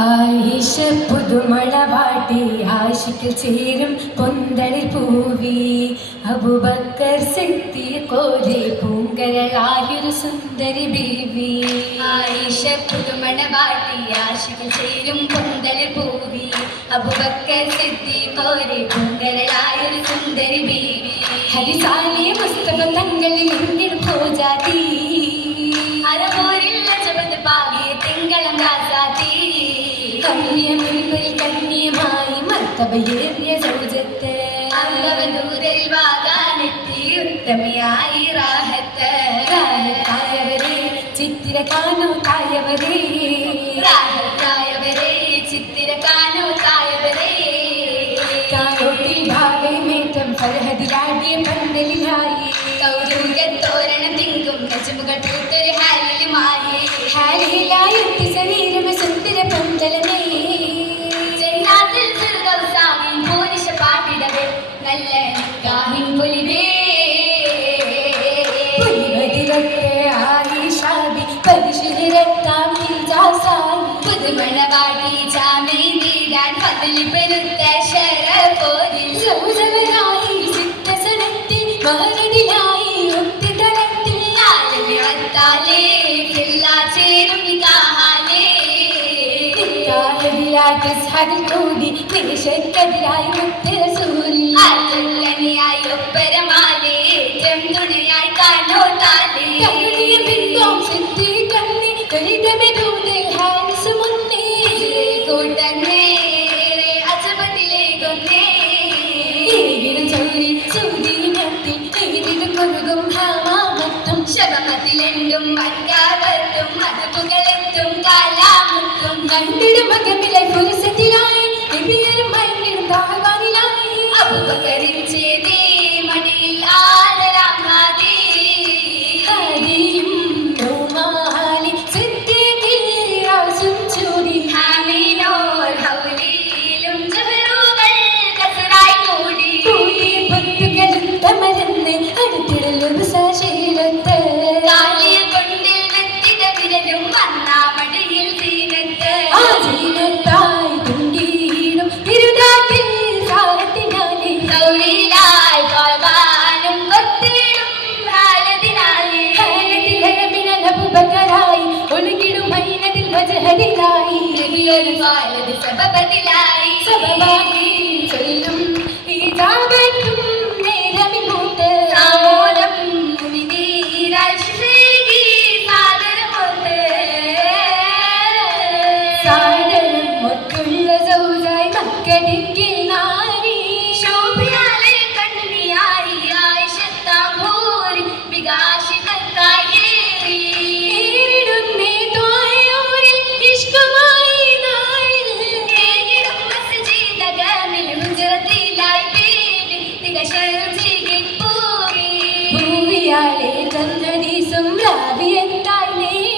ആയിഷ പുതുമഴ പാട്ടി ആശിക്ക് ചേരും പൊന്തളി പൂവി. അബുബക്കർ സിദ്ധി കോരി പൂങ്കരളായൊരു സുന്ദരി ബീവി. ആയിഷ പുതുമഴ പാട്ടി ആശിക്ക് ചേരും പൊന്തളി പൂവി. അബുബക്കർ സിദ്ധി കോരി പൂങ്കരളായൊരു സുന്ദരി ബീവി. ഹരിസാലിയ പുസ്തകം തങ്ങളിൽ ഇന്നിട് പൂജാതി ബാല്യമിൽപരികന്യമായി വാഗാനെത്തി ഉത്തമയായി റാഹ. تسحب الكودي من شكة العين التسول മതിലെണ്ടും പറ്റാകത്തും അത് പുകഴത്തും കാലാമുത്തും കണ്ടിടും അകത്തിലെ പുരുഷത്തിലായി എവിയരും മണ്ണിടും താഴ്വാനിലായി لا دفع بدلا കങ്കണി സംരാഭിയത്തായി നീ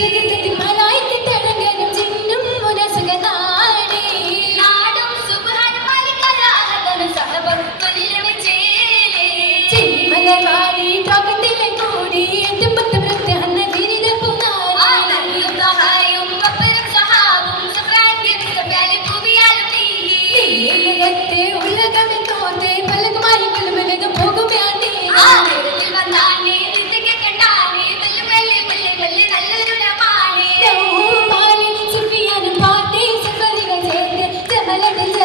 sé que te 来来来。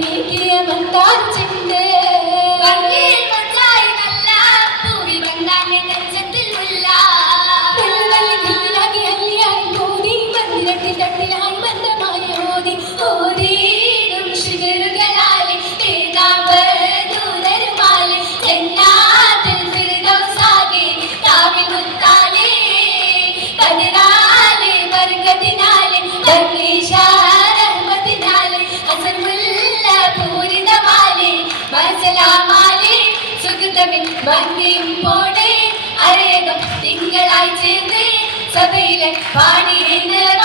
നീക്കിയ മന്ദാർ തിങ്കളായി ചേർന്ന് സഭയിലെ പാടിയെന്ന്